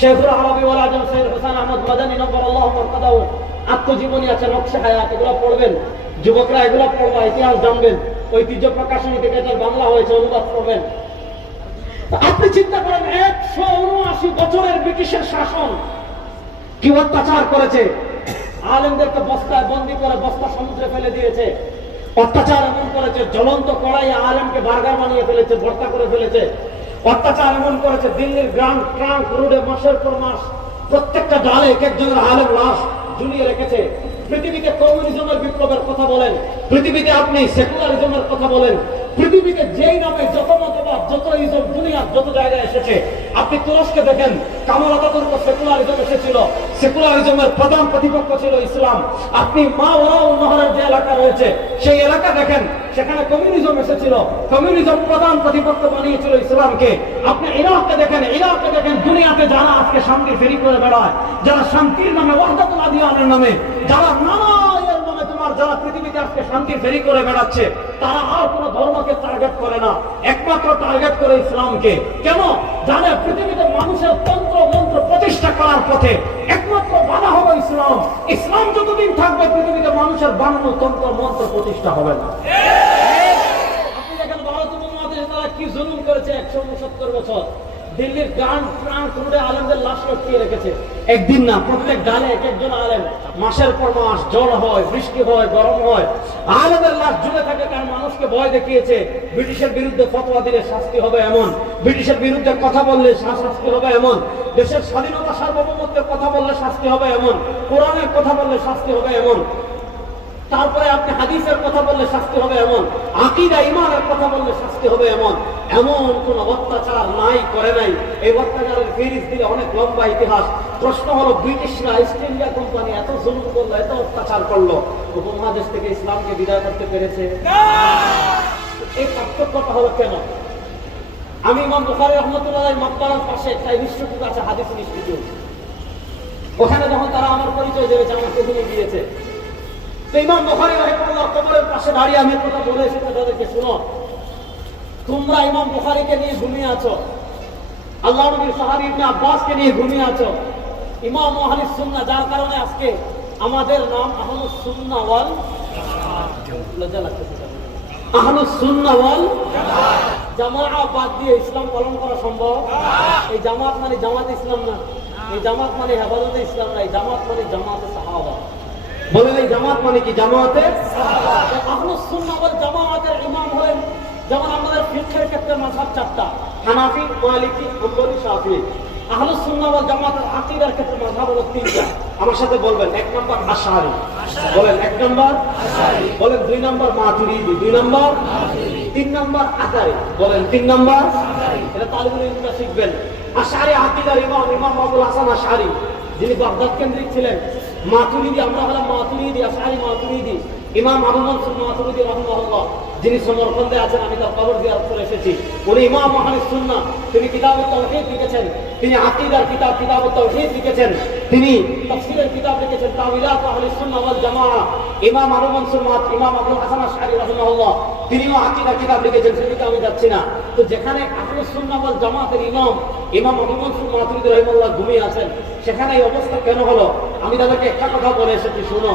শেখুল আরবি ওয়াল আজম সৈয়দ হোসেন আহমদ মাদানী নব্বরাল্লাহু মারকাদাহু আত্মজীবনী আছে, নকশা হায়াত, এগুলো পড়বেন। যুবকরা এগুলো পড়বা, ইতিহাস জানবেন। ঐতিহ্য প্রকাশনী থেকে এটার বাংলা হয়েছে, অনুবাদ করবেন। আপনি চিন্তা করেন 179 বছরের ব্রিটিশের শাসন কি অত্যাচার করেছে। আলেমদেরকে বস্তায় বন্দী করে বস্তা সমুদ্রে ফেলে দিয়েছে। অত্যাচার এমন করেছে, জ্বলন্ত কড়াইয়ে আলেমকে বার্গার বানিয়ে ফেলেছে, ভর্তা করে ফেলেছে। অত্যাচার এমন করেছে, দিল্লির গ্রান্ড ট্রাঙ্ক রোডে মাসের পর মাস প্রত্যেকটা ডালে এক একজনের আলেম লাশ ঝুলিয়ে রেখেছে। পৃথিবীতে কমিউনিজমের বিপ্লবের কথা বলেন, পৃথিবীতে আপনি সেকুলারিজমের কথা বলেন, পৃথিবীতে যেই নামে যত মতবাদ, যত ইজম দুনিয়ার যত জায়গায় এসেছে, আপনি তুরস্কে দেখেন কামাল আতাতুর্ক সেকুলারিজম এসেছিল, সেকুলারিজমের প্রধান প্রতিপক্ষ ছিল ইসলাম। আপনি মাওয়া নহরের যে এলাকা রয়েছে সেই এলাকা দেখেন, সেখানে কমিউনিজম এসেছিল, কমিউনিজম প্রধান প্রতিপক্ষ বানিয়েছিল ইসলামকে। আপনি ইরাককে দেখেন, ইরাককে দেখেন, দুনিয়াতে যারা আজকে শান্তি ফেরি করে বেড়ায়, যারা শান্তির নামে, ওয়াহদাতুল আদিয়ানের নামে, যারা নানা এর নামে তোমার যারা পৃথিবীতে আজকে শান্তি ফেরি করে বেড়াচ্ছে, তারা আর কোন ধর্মকে টার্গেট করে না, একমাত্র টার্গেট করে ইসলামকে। কেন জানে? পৃথিবীতে মানুষের তন্ত্র মন্ত্র প্রতিষ্ঠা করার পথে একমাত্র বাধা হবে ইসলাম। ইসলাম যতদিন থাকবে পৃথিবীতে মানুষের বানানো তন্ত্র মন্ত্র প্রতিষ্ঠা হবে না। আপনি দেখেন ভারত উপমহাদেশে তারা কি জুলুম করেছে 169 বছর। দিল্লির গ্রান্ড ট্রাঙ্ক রোডে আলেমদের লাশ লটকিয়ে রেখেছে। একদিন না, প্রত্যেক ডালে এক একজন আলেম, মাসের পর মাস ঝড় হয়, বৃষ্টি হয়, গরম হয়, আলেমের লাশ ঝুলে থাকে। কারণ মানুষকে ভয় দেখিয়েছে, ব্রিটিশের বিরুদ্ধে ফতোয়া দিলে শাস্তি হবে এমন, ব্রিটিশের বিরুদ্ধে কথা বললে শাস্তি হবে এমন, দেশের স্বাধীনতা সার্বভৌমত্বের কথা বললে শাস্তি হবে এমন, কোরআনের কথা বললে শাস্তি হবে এমন, তারপরে আপনি হাদিসের কথা বললে শাস্তি হবে এমন, আকীদা ঈমানের কথা বললে শাস্তি হবে এমন। এমন কোন অত্যাচার নাই, করে নাই। এই অত্যাচারের ফেরিস দিলে অনেক লম্বা ইতিহাস। প্রশ্ন হলো, ব্রিটিশরা, ইস্ট ইন্ডিয়া কোম্পানি এত জুলুম করলো, এত অত্যাচার করলো, উপমহাদেশ থেকে ইসলামকে বিদায় করতে পেরেছে? এই পার্থক্যটা হলো কেন? আমি ইমাম বুখারী রাহমাতুল্লাহ আলাইহির মাকবারার পাশে একটা ইনস্টিটিউট আছে, হাদিস ইনস্টিটিউট। ওখানে যখন তারা আমার পরিচয় দেবে যে আমাকে নিয়ে গিয়েছে, ইমাম বুখারী রাহিমাহুল্লাহ কবরের পাশে দাঁড়িয়ে আমি কথা বলে এসেছি তাদেরকে, শুনো, তোমরা ইমাম বুখারীকে নিয়ে ঘুমিয়ে আছো, আল্লাহর নবীর সাহাবী ইবনে আব্বাসকে নিয়ে ঘুমিয়ে আছো। ইমাম আহলুস সুন্নাহ, যার কারণে আজকে আমাদের নাম আহলুস সুন্নাহ ওয়াল আহলুস সুন্নাহ ওয়াল জামাআহ। বাদ দিয়ে ইসলাম পালন করা সম্ভব? এই জামাত মানে জামাত ইসলাম না, এই জামাত মানে হেফাজতে ইসলাম না, এই জামাত মানে জামাতে সাহাবা। বলেন এই জামাত মানে কি? জামাতে সাহাবা। আহলুস সুন্নাহ ওয়াল জামাআতের ইমাম হলেন, যেমন আমাদের ফিকহের ক্ষেত্রে মাযহাব 4টা, হানাফি, মালিকি, হাম্বলি, শাফিঈ। আহলুস সুন্নাহ ওয়াল জামাতের আকীদার ক্ষেত্রে মাযহাব হলো 3টা। আমার সাথে বলবেন, 1 নম্বর আশআরী, বলেন 1 নম্বর আশআরী, বলেন 2 নম্বর মাতুরিদি, 2 নম্বর মাতুরিদি, 3 নম্বর আশআরী, বলেন 3 নম্বর আশআরী। এটা তালিবুল ইলমরা শিখবেন। আশআরী আকীদার ইমাম ইমাম আবুল হাসান আশআরী, যিনি বাগদাদ কেন্দ্রিক ছিলেন। মাতুরিদি, আমরা হলাম মাতুরিদি, আশআরী মাতুরিদি। ইমাম আবু মনসুর মাতুরিদি রাহিমাহুল্লাহ, যিনি সমরকন্দে আছেন, আমি তার কবর জিয়ারত করে এসেছি। উনি ইমাম আহলুস সুন্নাহ, তিনি কিতাবুত তাওহীদ লিখেছেন, তিনি আকীদার কিতাব কিতাবুত তাওহীদ লিখেছেন, তিনি তাফসীরের কিতাব লিখেছেন তাওয়িলাত আহলুস সুন্নাহ ওয়াল জামাআহ। ইমাম আবু মনসুর ইমাম আবুল হাসান আশআরী রাহিমাহুল্লাহ, তিনিও আকীদার কিতাব লিখেছেন, সেদিকে আমি যাচ্ছি না। তো যেখানে আহলুস সুন্নাহ ওয়াল জামাআতের ইমাম ইমাম আবু মনসুর মাতুরিদি রাহিমাহুল্লাহ ঘুমিয়ে আছেন, সেখানে এই অবস্থা কেন হলো? আমি তাদেরকে একটা কথা বলে এসেছি, শুনো,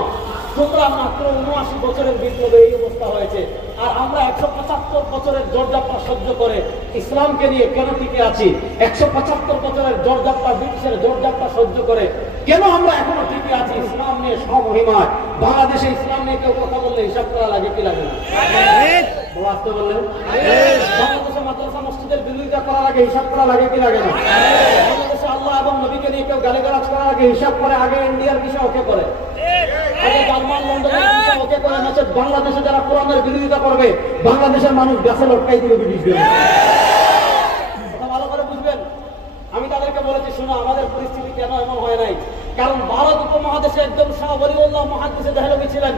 তোমরা মাত্র 79 বছরের বিপ্লবে এই অবস্থা হয়েছে, আর আমরা 175 বছরের জোরজাপটা সহ্য করে ইসলামকে নিয়ে কেন টিকে আছি? 175 বছরের জোরজাপটা, ব্রিটিশের জোরজাপটা সহ্য করে কেন আমরা এখনো টিকে আছি ইসলাম নিয়ে স্বমহিমায়? বাংলাদেশে ইসলাম নিয়ে কেউ কথা বললে হিসাব করা লাগে কি লাগে না? আসতে বললেন বাংলাদেশে মাদ্রাসা মসজিদের বিরোধিতা করার আগে হিসাব করা লাগে কি লাগে না? বাংলাদেশে আল্লাহ এবং নবীকে নিয়ে কেউ গালিগালাজ করার আগে হিসাব করে, আগে ইন্ডিয়ার বিষয় ওকে করে, আগে জার্মান লন্ডনের বিষয় ওকে করে। নচেত বাংলাদেশে যারা কোরআনের বিরোধিতা করবে, বাংলাদেশের মানুষ গাছে লটকাই দিবে ব্রিটিশদের। কথা ভালো করে বুঝবেন। আমি তাদেরকে বলেছি, শোনো, আমাদের পরিস্থিতি কেন এমন হয় নাই? কারণ ভারত উপমহাদেশে একজন শাহ ওয়ালিউল্লাহ মুহাদ্দিস দেহলভী ছিলেন,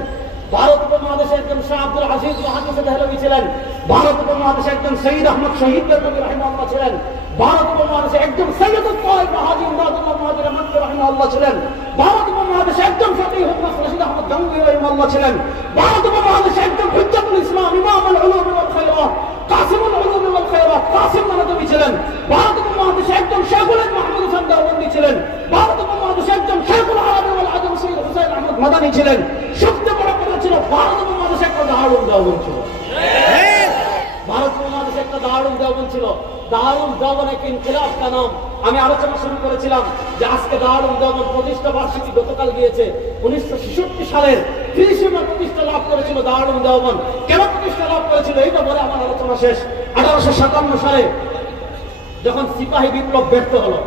ভারত উপমহাদেশে একজন শাহ আব্দুল আজিজ মুহাদ্দিস দেহলভী ছিলেন, ভারত উপমহাদেশে একজন শহীদ আহমদ শহীদ দেহলভী রাহিমাহুল্লাহ ছিলেন, ভারত উপমহাদেশে একজন সৈয়দুত তায়েব হাজী ইমদাদুল্লাহ মুহাজির মাক্কি রাহিমাহুল্লাহ ছিলেন, ভারত উপমহাদেশে একজন ফকিহুল নাস রশিদ আহমদ গাঙ্গুহি রাহিমাহুল্লাহ ছিলেন, ভারত উপমহাদেশে একজন হুজ্জাতুল ইসলাম ইমামুল উলুম ওয়াল খায়রাত কাসিমুল উলুম ওয়াল খায়রাত কাসিম নানবী ছিলেন, ভারত উপমহাদেশে একজন শাইখুল মাহমুদ হাসান দেওবন্দি ছিলেন, ভারত উপমহাদেশে একজন শেখুল আরব ওয়াল আজম সৈয়দ হুসাইন আহমদ মাদানী ছিলেন। সবচেয়ে বড় কথা ছিল ভারত উপমহাদেশে একটা দারুল দেওবন্দ ছিল। ভারত উপমহাদেশে একটা দারুল দেওবন্দ ছিল। দারুল দেওবন্দ এক ইনকিলাব का नाम। আমি আলোচনা শুরু করেছিলাম যে আজকে দারুল দেওবন্দ প্রতিষ্ঠা বার্ষিকী গতকাল গিয়েছে। 1966 সালের 30 মে প্রতিষ্ঠা লাভ করেছিল দারুল দেওবন্দ। কেন প্রতিষ্ঠা লাভ করেছিল এইটা বলে আমার আলোচনা শেষ। 1857 সালে যখন সিপাহী বিপ্লব ব্যর্থ হলো,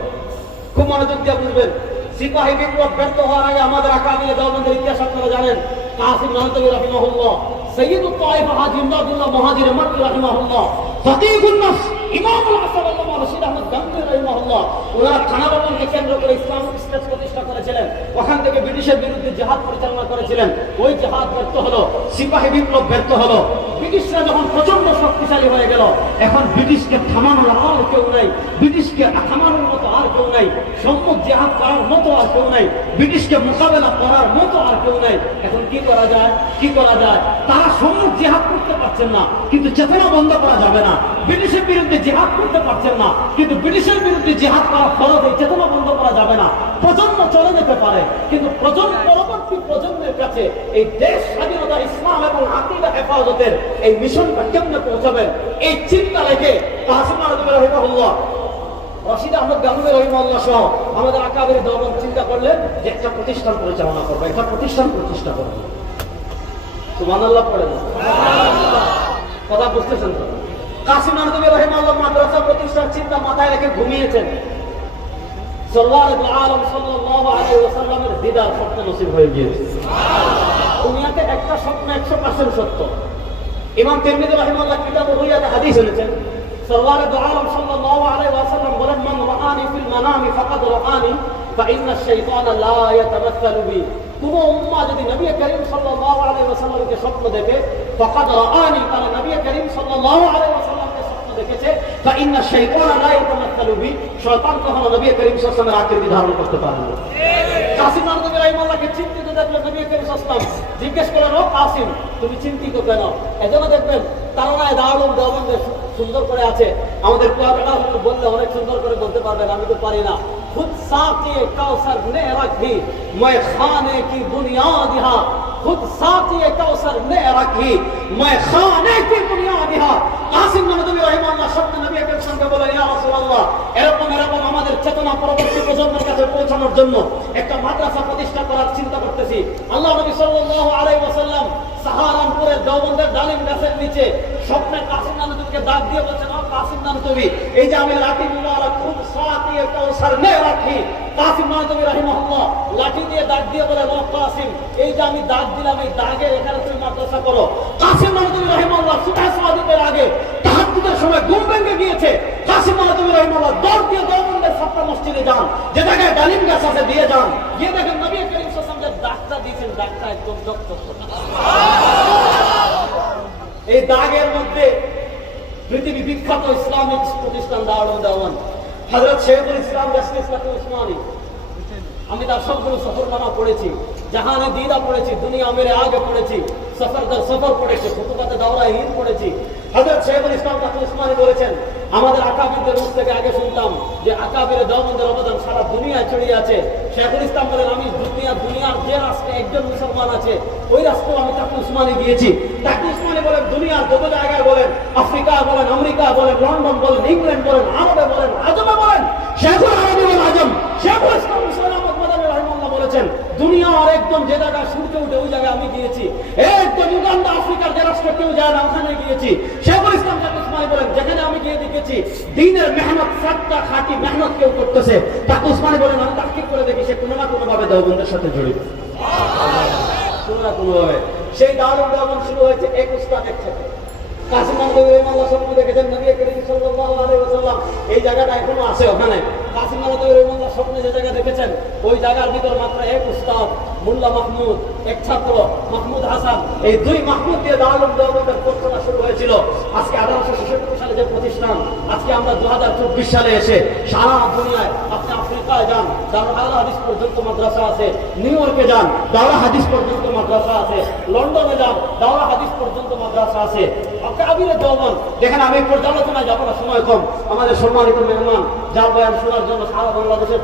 খুব মনোযোগ দিয়ে বুঝবেন, সিপাহী বিপ্লব ব্যর্থ হওয়ার আগে আমাদের আকাবিরে দেওবন্দের ইতিহাস আপনারা জানেন। কাসিম নানতবী রাহিমাহুল্লাহ, সৈয়দুত তায়েফা হাজী ইমদাদুল্লাহ মুহাজির মক্কি রাহিমাহুল্লাহ, ফকিহুন নফস ইমামুল হাসান আল্লামা রশিদ আহমদ গাঙ্গুহি রাহিমাহুল্লাহ, ওনারা থানা ভবনকে কেন্দ্র করে ইসলামিক স্টেট প্রতিষ্ঠা করেছিলেন। ওখান থেকে ব্রিটিশের বিরুদ্ধে জিহাদ পরিচালনা করেছিলেন। ওই জিহাদ ব্যর্থ হলো, সিপাহী বিপ্লব ব্যর্থ হলো। ব্রিটিশরা যখন প্রচন্ড শক্তিশালী হয়ে গেল, এখন ব্রিটিশকে থামানোর আর কেউ নাই, ব্রিটিশকে থামানোর মতো আর কেউ নাই, সম্মুখ জিহাদ করার মতো আর কেউ নাই, ব্রিটিশকে মোকাবেলা করার মতো আর কেউ নাই। এখন কি করা যায়? কি করা যায়? তারা সম্মুখ জিহাদ করতে পারছেন না, কিন্তু চেতনা বন্ধ করা যাবে না। ব্রিটিশের বিরুদ্ধে জিহাদ করতে পারছেন না, কিন্তু ব্রিটিশের বিরুদ্ধে জিহাদ করা ফরজ, এই চেতনা বন্ধ করা যাবে না। প্রজন্ম চলে যেতে পারে, কিন্তু পরবর্তী প্রজন্মের কাছে এই দেশ স্বাধীনতা, ইসলাম এবং আকীদা হেফাজতের এই মিশনটা কেমনে পৌঁছাবেন, এই চিন্তা রেখে কাসিম নানতবী রাহিমাহুল্লাহ, রশিদ আহমদ গাঙ্গুহি রাহিমাহুল্লাহ সহ আমাদের আকাবিরে দেওবন্দ চিন্তা করলেন যে একটা প্রতিষ্ঠান পরিচালনা করবে, একটা প্রতিষ্ঠান প্রতিষ্ঠা করবে। সুবহানাল্লাহ পড়েন, কথা বুঝতেছেন তো? কাসিম নানতবী রাহিমাহুল্লাহ মাদ্রাসা প্রতিষ্ঠার চিন্তা মাথায় রেখে ঘুমিয়েছেন। সরওয়ারে দু আলম সাল্লাল্লাহু আলাইহি ওয়াসাল্লামের দিদার স্বপ্ন নসিব হয়ে গিয়েছে। দুনিয়াতে একটা স্বপ্ন 100% সত্য। ইমাম তিরমিজি রাহিমাহুল্লাহ কিতাবুর রুয়াতে হাদিস এনেছেন। সরওয়ারে দু আলম সাল্লাল্লাহু আলাইহি ওয়াসাল্লাম বলেন, মান রাআনি ফিল মানামি ফাকাদ রাআনি ফাইন্না আশ-শাইতানা লা ইয়াতামাসসালু বি। কোন উম্মাহ যদি নবী করিম সাল্লাল্লাহু আলাইহি ওয়াসাল্লামকে স্বপ্ন দেখে, ফাকাদ রাআনি, তারা নবী করিম সাল্লাল্লাহু আলাইহি ওয়াসাল্লামকে স্বপ্ন দেখেছে। ফাইন্না আশ-শাইতানা লা ইয়াতামাসসালু বি, শয়তান কখনো নবী করিম সাল্লাল্লাহু আলাইহি ওয়াসাল্লামের আকৃতি ধারণ করতে পারে না। কাসিম নানতবী রাহিমাহুল্লাহকে চিন্তিত দেখলো নবী করিম সাল্লাল্লাহু আলাইহি ওয়াসাল্লাম, জিজ্ঞেস করলেন, ও কাসিম তুমি চিন্তিত কেন? এজন্য দেখবেন তারা দারুল দেওবন্দে সুন্দর করে আছে। আমাদের কুয়াকাটা বললে অনেক সুন্দর করে বলতে পারবেন, আমি তো পারি না। खुद साक़ी कौसर ने रखी मैं खाने की बुनियाद यहाँ, खुद साक़ी कौसर ने रखी मैं खाने की बुनियाद यहाँ। কাসিম নানতবী রাহিমাহুল্লাহ স্বপ্নে নবী আকরাম সাল্লাল্লাহু আলাইহি ওয়াসাল্লাম বলেন, ইয়া রাসূলুল্লাহ, এরকম আমাদের চেতনা পরবর্তী প্রজন্মের কাছে পৌঁছানোর জন্য একটা মাদ্রাসা প্রতিষ্ঠা করার চিন্তা করতেছি। আল্লাহ নবী সাল্লাল্লাহু আলাইহি ওয়াসাল্লাম সাহারানপুরের দেওবন্দের ডালিম গাছের নিচে স্বপ্নে কাসিম নানতবীকে ডাক দিয়ে বলছেন, ও কাসিম নানতবী, এই যে আমি লাঠি মুবারক খুব সাথী কাউসার নে রাখি। কাসিম নানতবী রাহিমাহুল্লাহ লাঠি দিয়ে দাগ দিয়ে বলেন, ও কাসিম, এই যে আমি দাগ দিলাম, এই দাগে এখানে তুমি মাদ্রাসা করো। কাসিম নানতবী রাহিমাহুল্লাহ সুবহ সাদিকের আগে তাহাজ্জুদের সময় ঘুম ভেঙে গিয়েছে। কাসিম নানতবী রাহিমাহুল্লাহ দৌড় দিয়ে দেওবন্দের ছাত্র মসজিদে যান, যে জায়গায় ডালিম গাছ আছে দিয়ে যান, গিয়ে দেখেন নবী করিম সাল্লাল্লাহু আলাইহি ওয়াসাল্লাম দাগটা দিয়েছেন, দাগটা একদম জকজক। এই দাগের মধ্যে পৃথিবী বিখ্যাত ইসলামিক প্রতিষ্ঠান দারুল দেওবন্দ, হযরত শেখুল ইসলাম রাশিদ উসমানী। আমি তার সবগুলো সফরনামা পড়েছি, জাহানে দিদা পড়েছি, দুনিয়া মেরে আগে পড়েছি, সফর দর সফর পড়েছি, ফুতুহাতে দাওরা হিন্দ পড়েছি। হযরত শেখুল ইসলাম রাশিদ উসমানী বলেছেন, আমাদের আকাবিরদের মুখ থেকে আগে শুনতাম যে আকাবিরে দেওবন্দের অবদান সারা দুনিয়ায় ছড়িয়ে আছে। শেখুল ইসলাম বলেন, আমি দুনিয়ার যে রাষ্ট্রে একজন মুসলমান আছে ওই রাষ্ট্রেও আমি তাকে উসমানী দিয়েছি। তাকে উসমানী বলেন দুনিয়ার যত জায়গায় বলেন, আফ্রিকা বলেন, আমেরিকা বলেন, লন্ডন বলেন, ইংল্যান্ড বলেন, আরবে বলেন, আজমে বলেন, শেখুল আরবি ওয়াল আজম। শেখুল ইসলাম হুসাইন আহমদ মাদানী রাহিমাহুল্লাহ বলেছেন, দুনিয়ার একদম যে জায়গায় সূর্য উঠে ওই জায়গায় আমি গিয়েছি, একদম উগান্ডা আফ্রিকার যে রাষ্ট্রে কেউ যায় না ওখানে গিয়েছি। শেখুল ইসলাম উসমানী বলেন, যেখানে আমি গিয়ে দেখেছি দ্বীনের মেহনত, সাতটা খাঁটি মেহনত কেউ করতেছে, তাকে উসমানী বলেন আমি তাহকিক করে দেখি সে কোনো না কোনো ভাবে দেওবন্দের সাথে জড়িত, কোনো না কোনো ভাবে। সেই দারুল দেওবন্দ শুরু হয়েছে এক উস্তাদ একসাথে। কাসিম নানতবী রাহিমাহুল্লাহ স্বপ্ন দেখেছেন নবী করিম সাল্লাল্লাহু আলাইহি ওয়াসাল্লাম, এই জায়গাটা এখনো আছে ওখানে। কাসিম নানতবী রাহিমাহুল্লাহ স্বপ্নে যে জায়গা দেখেছেন ওই জায়গার ভিতর মাত্র এক উস্তাদ মোল্লা মাহমুদ, এক ছাত্র মাহমুদ হাসান, এই দুই মাহমুদ দিয়ে দারুল দেওবন্দের প্রচেষ্টা শুরু হয়েছিল। আজকে 1866 সালে যে প্রতিষ্ঠান, আজকে আমরা 2024 সালে এসে সারা দুনিয়ায়, আপনি আফ্রিকায় যান দারুল হাদিস পর্যন্ত মাদ্রাসা আছে, নিউ ইয়র্কে যান দারুল হাদিস পর্যন্ত মাদ্রাসা আছে, লন্ডনে যান দারুল হাদিস পর্যন্ত মাদ্রাসা আছে। আকাবিরে দেওবন্দ দেখেন, আমি পর্যালোচনায় যাবো না, সময় কম। আমাদের সম্মানিত মেহমান যার বয়ান শোনার জন্য সারা বাংলাদেশের